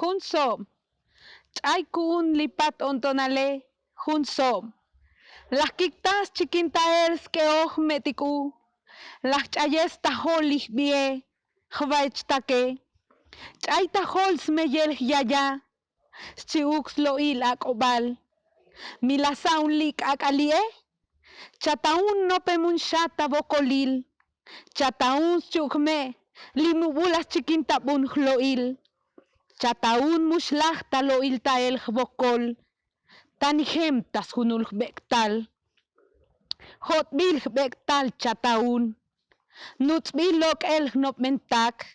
Junsom. Chaykun lipat ontonale. Junsom. Las quictas chiquintaels que oj metiku. Las chayes tajolich bie. Jvaich Chayta hols meyel yaya. Chiux lo il akobal. Milasaun lik akalie. Chataun no pemunshata bokolil. Chataun chukme. Limubulas chiquintabun loil. Chataun mushlachta loil tael bokol. Tanihem tas hunul bektal. Hotbil bektal chataun. Nutzbilok el nopmentak.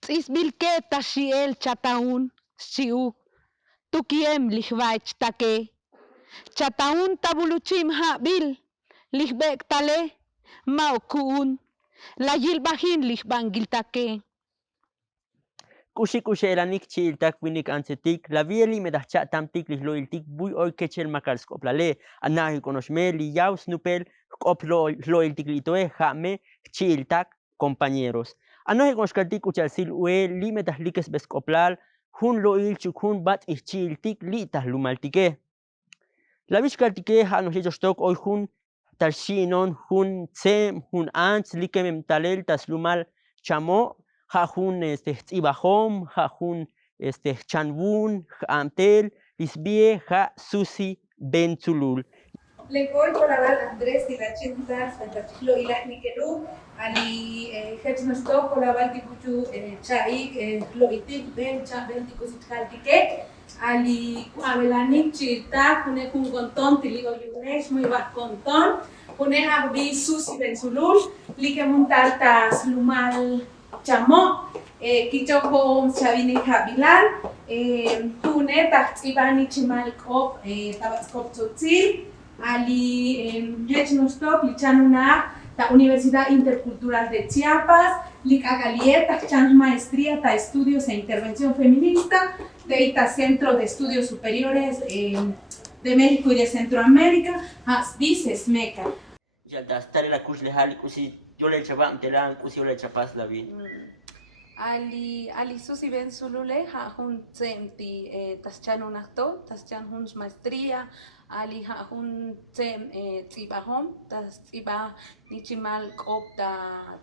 Tzisbilketa shiel chataun. Shiuk. Tukiem lihvaich take. Chataun tabuluchim habil. Lihbektale. Maukun. La yilbahin lihbangil take. Kushelanik chiltak winik ansetik, la vieli medachcha tamtik loiltik bui oi kechel makalskoplale, anahi konoshme li yaus nupel koplo loiltik litoe jame chiltak compañeros. Anohi konoshkaltik uchalsil ue li medahlikes beskoplal, hun loil chukun bat chiltik litah lumaltike. La vishkaltike hanoslichostok oi hun talshinon hun tsem hun ants likemem talel taslumal chamo jajun ibajom, jajun chanbun, antel, lisbie, ja susi benzulul. Lekol kolabal Andrés y la chinta santachilo y la nikelu ali hechnosto kolabal tikuchu chaik loitik ben cha ben tikusitkaltike ali abelanik chita kune kun konton tili oyunesh muy va konton kune abdi susi benzulul like muntalta slumal chamo kichoko chavini kabilal kune tachtibani chimal kop tabascop tzotzil Ali Hechnostok, Lichanuna, la Universidad Intercultural de Chiapas, Licagalieta, Chan Maestría, ta Estudios e Intervención Feminista, Teita Centro de Estudios Superiores de México y de Centroamérica, Dices Meca. Ya da la cruz lejal, cusi yo le echaba telan, cusi yo le echaba la vi. Ali susi ben sulule ha hun tsenti taschan unakto, taschan hun maestría, ali ha hun tsem tsibahom, tas tsiba nichimal kop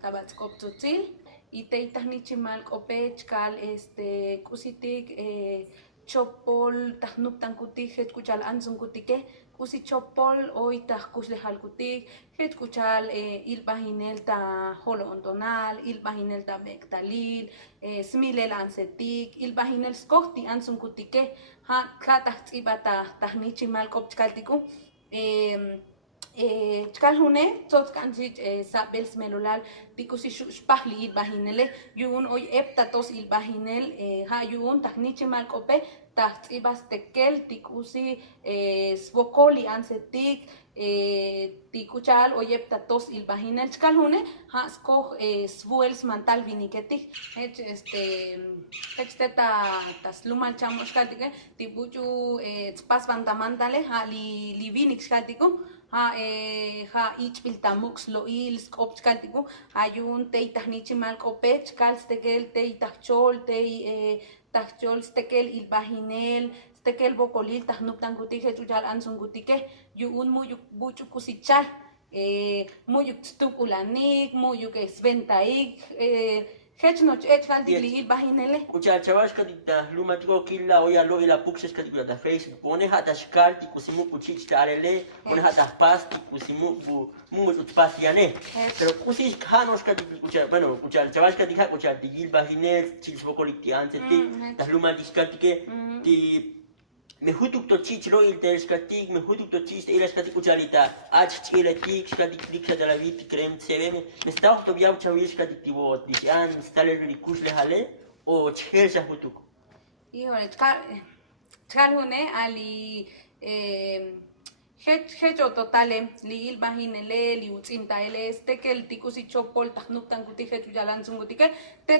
tabats kop tutil, y teitah nichimal kopech kal kusitik chopol tahnuk tankutik het kuchal ansun kutike, kusi chopol hoy tahkuslehal kutik, het kuchal ilbahinel ta holondonal, ilbahinel ta bektalil, smilel ansetik, ilbahinel skokti ansun kutike, ha tsiba tahnichimal kopchkaltiku. Chkal hune, tot kansit sabel smelolal, tikusi spahli ilbahinele, yun oy eptatos ilbahinel, ha yun tahnichimal kope, tahtibas tekel, tikusi svokoli ansetik, tikuchal oy eptatos ilbahinel, chkal hune, ha skoh svuels mantal viniketik, tas lumal chamo shkaltike, tibuchu spas bantamandale, ha li vinik shkaltiku, ha ichpiltamux loil skopchkaltiku ayun tei tahnichimal kopech kal stekel tei tachol tei tachol stekel ilbahinel stekel bokolil tahnuptan kutike chuchal ansun kutike yun muyuk buchu kusichal muyuk stupulanik muyuk sventaik Hechnoch echkaltik ilbahinele Uchalchabash kadita lumatiko killa oya lo ila puxes kadita da Facebook pone hata shkalti kusimu kuchich tarele pone hata pasti kusimu mungu utpasiane pero kusis hanos kadita bueno uchalchabash kadita uchal ilbahinel chilsbokolikti anseti da lumatiskaltike ti me hutuk to chichlo il terskatik me hutuk to chist el skatik uchalita ach chiletik skatik dikha de la vit krem sebe me stauch to biau chawish skatik tibot dishan staler likus le hale o chhelsa hutuk híjole chkal hune ali hecho totale li ilbahinele li utzintaele stekel tikusi chopol tahnuktan kutike chuyalan sungutike te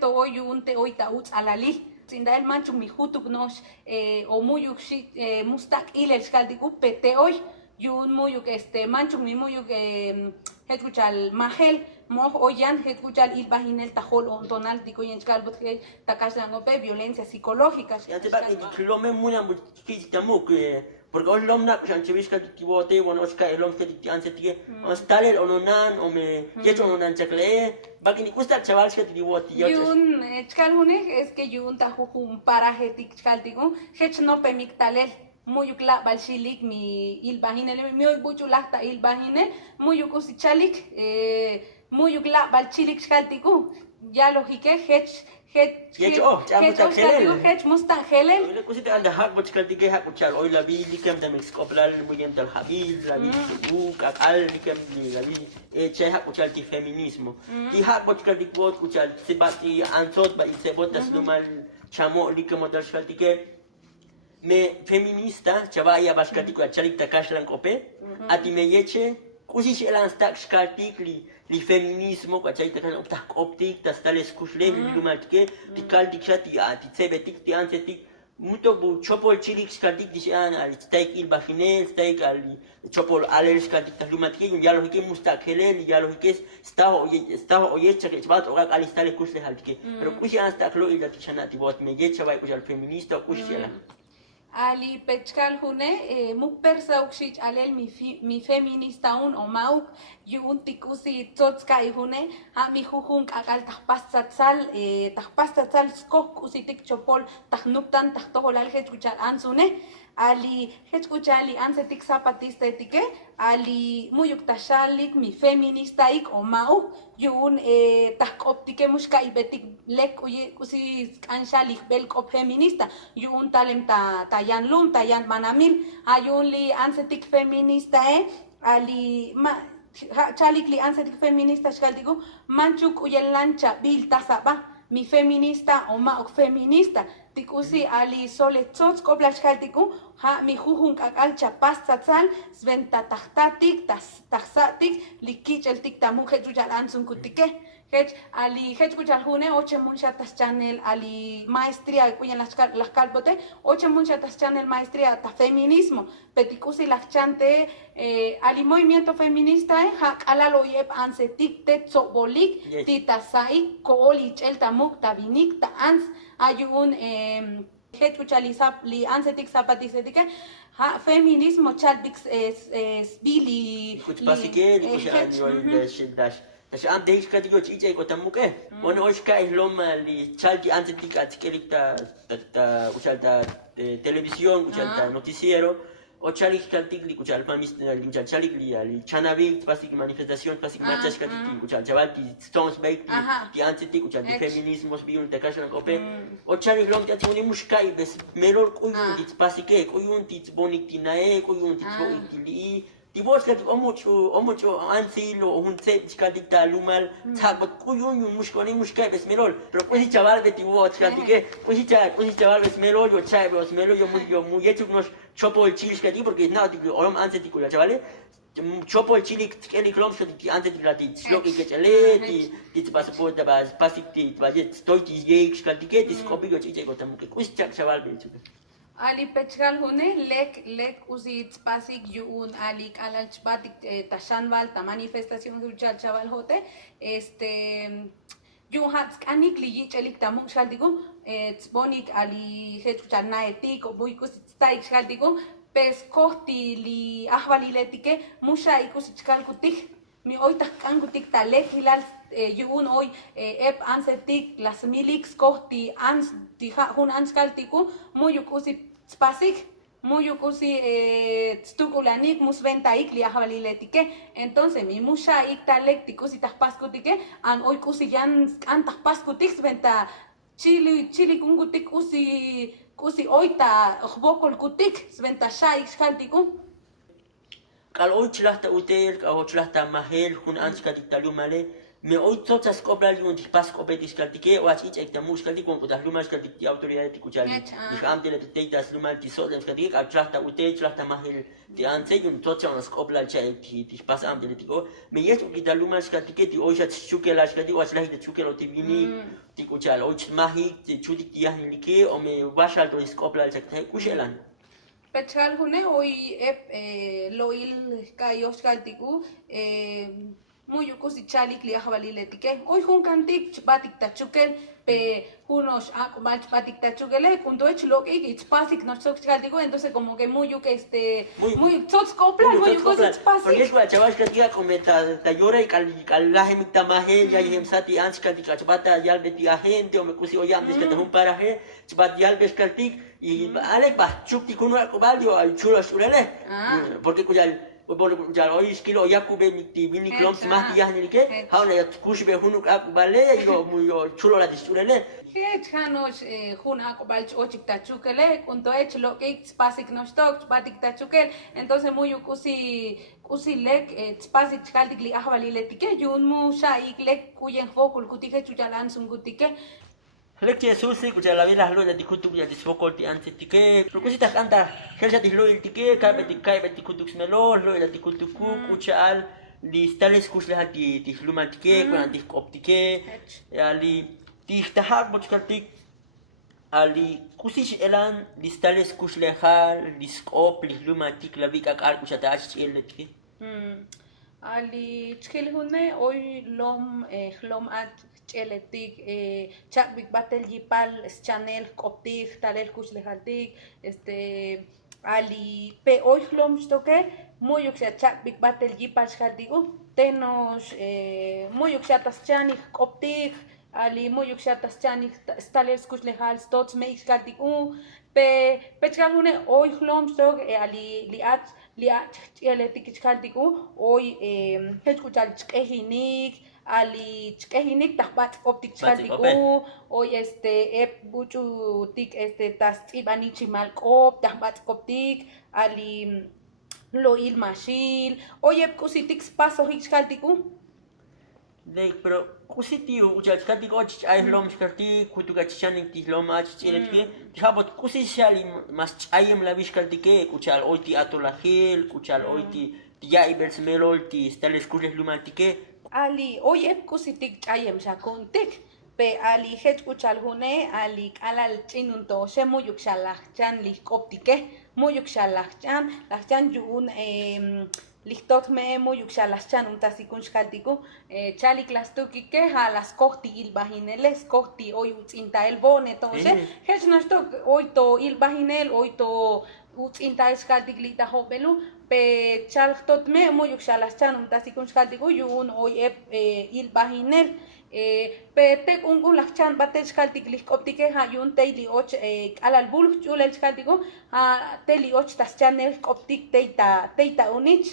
toy yun te oy ta utz alali Tzinda el manchu mi hutuk nosh o muyuk mustak ilel shkaltiku pete hoy yun muyuk manchu mi muyuk escuchal mahel moj oyan het kuchal il bahinel tajol ontonal tiko yenchkal botke takashlangope violencia psicológica. Ya te va que lo me muna muchísimo que porque hoy lo mna que chivishka tibote bueno oska el hombre que anse tie ostale ononan o me yecho ononan chakle va que ni gusta chaval que tibote yo Yun chkal hune es que yun tajujum para hetik chkal tigo hech no pemiktalel muyukla balshilik mi il bahinel mi hoy buchulasta il bahinel muyukusichalik muyukla balchilik chkal tigo ya logike hech hech mustahelel le cosita anda hak bachkal tige hak uchal hoy la vi likem tamik skoplal muyem tal habil la vi buk al likem la vi che hak uchal ti feminismo ti hak bachkal tig bot uchal sibati ansot ba isebot das numal chamo likem modal shkal tige me feminista chavaya bachkal tig chalik takashlan kope ati me yeche kusi shelan stak shkal tig li feminismo kachay takan optak optik tas tales kushle lumatke tikal tikshati ati tsebetik ti ansetik muto bu chopol chilik skatik dishan al steak il baginel steak al chopol alel skatik lumatke ya lo que mustak helel ya lo que está oye que chbat orak al stale kusle haltke pero kushi an stak lo ida tishanati bot me yecha vai kushal feminista kushela Ali pechkal hune mukper saukshich alel mi feminista un o mauk yun tikusi tsotska hune ha mi jujun akal tahpasatsal skok usitik chopol tahnuptan tahtoholal hechkuchal ansune ali hechkuchali ansetik zapatista etike ali muyuk tashalik mi feminista ik o mauk yun tahkoptike mushka ibetik lek uye kusi anshalik belkop feminista yun talem ta yan lum ta yan manamil ayun li ansetik feminista ali ma chalik li ansetik feminista shkaldigo manchuk uyelancha bil tasaba mi feminista o ma ok feminista tikusi ali sole tsots kopla shkaldigo ha mi jujun kakal chapas tsatsal sventa tahtatik tahsatik likichel tik tamuke jujal ansun kutike hech ali hech kuchal hune oche munsha tas channel ali maestría kuyan las kalbote oche munsha tas channel maestría ta feminismo petikusi lachante ali movimiento feminista ha alalo yep ansetik te tsobolik tita sai kooli chel tamuk tabinik ta ans ayun hech kuchalisap li ansetik zapatisetike ha feminismo chalbix es bili kuchpasike li kuchal عشان عم دهيش كاتيجو تيجي قتموكه وانا ايش كاهلهم اللي شالتي انت تيك اتكلم تا وشالتا تلفزيون وشالتا نوتيسيرو o chalik kaltik li kuchal pamis li kuchal chalik li chanavi pasik manifestación pasik marchas katiki kuchal chaval ti stones bake ti anti kuchal ti feminismo biun te kashan kope o chalik long ti uni mushkai bes melor kuyun ti pasike kuyun ti bonik ti nae kuyun ti ti li ti vos que omucho ansilo un set chikatik ta lumal tsagot kuyun mushkoni mushkai bes melor pero pues chaval de ti vos katike pues chaval bes melor yo chai bes melor yo mu yechuk nos chopo el chili que porque nada tipo orom antes tipo ya chavales chopo el chili que el clom que antes tipo la lo que chale ti pasaporte da bas pasik ti vaje stoy ti yek que ti skopiko chiche ko tamu que kus chak chaval be chuke ali pechgal hune lek usit pasik yun ali alal chbatik tashanval ta manifestación huchal chaval hote yun hat anik li chelik tamu shaldigo tsbonik ali hechuchal naetik o buikus staik shaldigo pes kohti li ahvaliletike musha ikus chkalkutik mi hoy takkankutik talek hilal yun hoy ep ansetik las milix kohti ans dija hun anskaltiku muyukusi spasik muyukusi stukulanik musventaik li ahvaliletike entonces mi musha ik talek tikusi tahpaskutike an hoy kusi yan an tahpaskutik sventa chili kungutik kusi oita khbokol kutik sventa shaik skaltiku kal oy chlahta utel ka oy chlahta mahel hun anska diktalu male me oy tsotas kopral yun pas kopetis kaltike o ach ich ekta mus kaltik kon kutas lumas kaltik ti autoridad ti kuchal ni amte le teitas lumal ti soden kaltik ka chlahta utel chlahta mahel ti anse yun tsotas kopral cha ti pas amte le tiko me yes ukita lumas kaltike ti oy chat chukelas kaltik o chlahi ti chukelo ti vini ti kuchal oy mahi ti chudik ti yahni like o me bashal to skopral cha kushelan pechal hune hoy ep loil kayos kaltiku muy yukusi chalik li ahvaliletike. Hoy junkantik chpatik tachukel pe unos mal chpatik tachukele junto hecho lo que chpasik no chkaltiko entonces como que muy yuk muy tots copla muy yukusi chpasik. Porque es que chaval que tía cometa tayora y calaje mi tamaje ya y sati ans que tika chpata ya beti agente o me cusi oyam des que un paraje chpat ya beskaltik y alek ba chupti kuno akobalio al chulo surele. Porque Porque ya hoy es que lo ya cube mi tibini kloms más días ni que ahora ya kush be hunuk akubale yo muy chulo la disurele. Janos juna akobal ochik tachukele junto hecho lo que chpasik no stok chpatik tachukel entonces muy yukusi lek chpasik chkaltik li ahvaliletike yun mu shaik lek kuyen fokul kutike chujalan sungutike. Leche susi kucha la vida lo ya dikutu ya disfokolti antes tike rukusita kanta helja dislo il tike kai beti kutuk smelo lo ya dikutu ku kucha al li stales kus la ti disluma tike kan dik optike ali tihtar bochkaltik ali kusish elan li stales kus le hal diskop li luma tik la vika kar kucha ta ach el tike ali chkel hune hoy lom at cheletik chakbik batel jipal channel koptik talel kushlehaltik ali pe hoy lom stoke muy uxia chakbik batel jipal shaldigo tenos muy uxia taschanik koptik ali muy uxia taschanik talel kushlehal stots meik shaldigo pe chkalune hoy lom stok ali liat cheletik shaldigo hoy hechkuchal chkehinik ali chkehinik tahbat optik chaltiku hoy buchu tik tas ibani chimal kop tahbat optik ali lo il mashil hoy kusitik paso hik chaltiku pero kusitio uchalskati och ay lom skati kutuka chichanik ti lom ach chiletke habot kusishali mas ayem la viskaltike kuchal oiti atolahil kuchal oiti ya ibersmelol ti stales kules lumaltike ali hoy kusitik ayem shakuntik pe ali het kuchal hune ali alal chinunto shemuyuk shalachan li koptike muyuk shalachan lachan yun listot me muyuk shalachan un tasikun shkaltiku chali klastukike a las kohti ilbahineles kohti hoy utzinta el boneto het nastok hoy to ilbahinel hoy to utzinta shkaltik lita hobelu pe chaltot me muyuk shalachan un tasikun shkaltiku yun hoy ilbahinel pe tek un lachan batel shkaltik lik optike ha yun teili och alal bul chulel shkaltiku ha teli och tas channel optik teita unich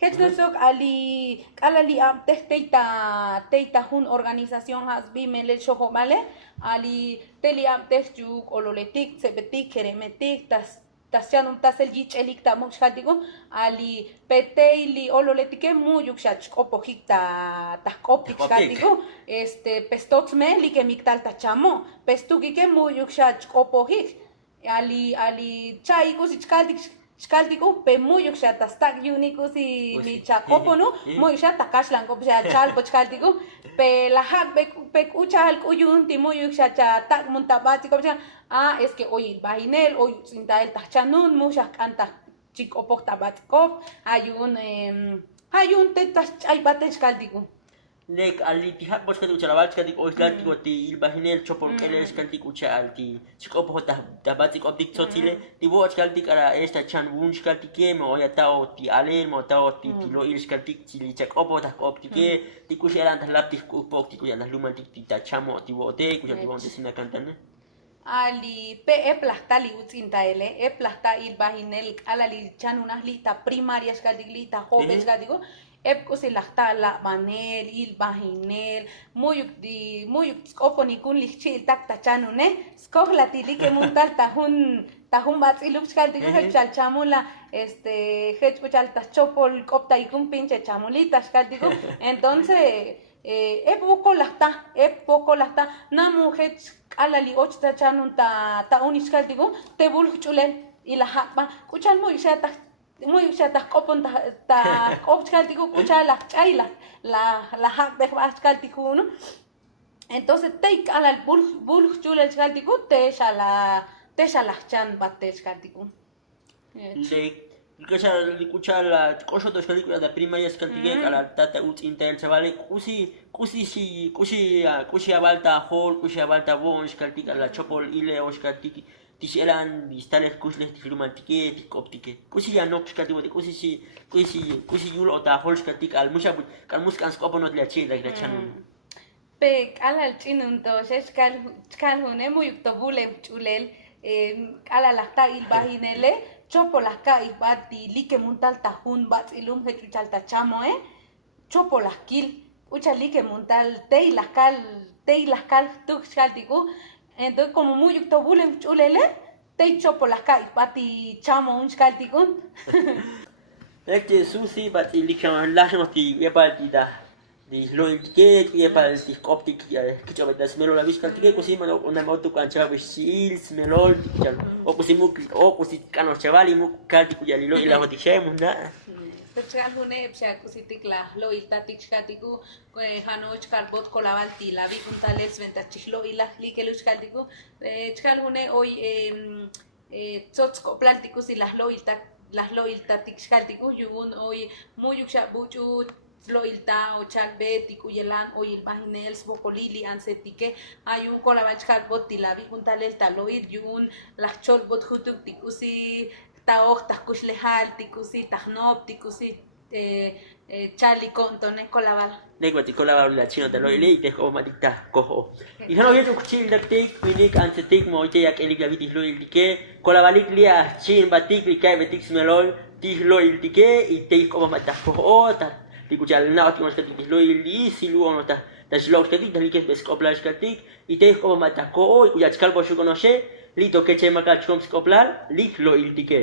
Hechnostok ali kalali teita hun organización has bimele shohomale ali teli juk ololetik sebetik keremetik tas chanum tasel yichelik tamok shkaltiku ali peteili ololetike muyuk shach opojik ta koptik shkaltiku pestotzme like miktal tachamo pestukike muyuk shach opojik ali chaikus shkaltiku pe muyuk shatas tak yunikusi mi chakoponu muyuk shatas kashlan kop chalpo shkaltiku pe la hak pe uchal kuyunti muyuk shacha tak muntabati kop es que hoy el vaginel hoy sinta el tachanun mushak anta chik opok tabatkop hayun tetas ay bates shkaltiku Lek ali tihak bos kati ucara bal kati oislat ti il bahinel chopor keles kati uca alti chikopo ta batik optik sotile ti bo kati kara esta chan wunsch kati ke mo ya tao ti alel mo tao ti lo il kati ti chikopo ta optike ti kuseran ta lapti kupok ti kuya luman ti ta chamo ti bote kuya ti bonte sina kantana ali pe plasta li utzinta ele plasta il bahinel alali chanunah lita primaria shkaldiglita joven shkaldigo kusi lasta la banel il bahinel muyuk oponikun lichil tak tachanune skohlati like muntal tahun batziluk shkaldigo hechal chamula hechkuchal tachopol kopta ikun pinche chamulita shkaldigo entonces poco lasta namu hech alali och tachanun ta unishkaldigo te bulchulel ila hakba kuchal muy shatas kopon ta kopchaltiku kucha la chaila la hak de baskaltiku no entonces te ala el bul chula chaltiku te shala chan batte chaltiku le escuchar la cosa de película de primaria escaltique a la tata inter chavale kusi abalta hol kusi abalta bon escaltique la chopol ile o escaltique tisieran distales kusles tislumantique tikoptique kusi ya no escaltique kusi yulo ta hol escaltique al mucha kan muskan skoponot la chila la chanu Pek alal chinunto shkal hune muy tobule chulel ala lakta ilbahinele chopo laska ibati like muntal tajun bat ilum hechuchal tachamo chopo laskil ucha like muntal tei laskal tuk shkaltiku entonces como muy tobule chulele tei chopo laska ibati chamo un shkaltikun Este susi bat ilikhan lashmati yepaltida di lo ticket yepal di optik que yo vetas melo la visca ticket così me lo una moto cancha sil melol o così o così cano chavali mu calti cuya lo y la hotishemos na Tachal hune psha kusitik la lo iltatik shkatiku hano chkarbot kolabalti la vikuntales ventachlo ila likelu shkatiku chkal hune hoy tsotsko plantiku si las lo iltatik shkatiku yun hoy muyuksha buchu lo ilta o chalbet ikuyelan o ilbahinels bokolili ansetike hay un kolabach kalbot tilabi juntales taloid yun las cholbot hutuk tikusi taoj takush lehal tikusi tahnop tikusi chali contone kolabal neguati kolabal la chino te lo ile te ko matikta koho y no viene kuchil de tik minik ansetik mo te yak elik la vitis lo iltike kolabalik lia chin batik likai betik smelol tis lo iltike y te ko matak koho ta tikuchal na ot mas katik lo ili silu ono ta shlo katik ta likes beskopla katik y te ko matak ko y kuyachkal bo shukonoshe lito keche makachkom skoplar lik lo iltike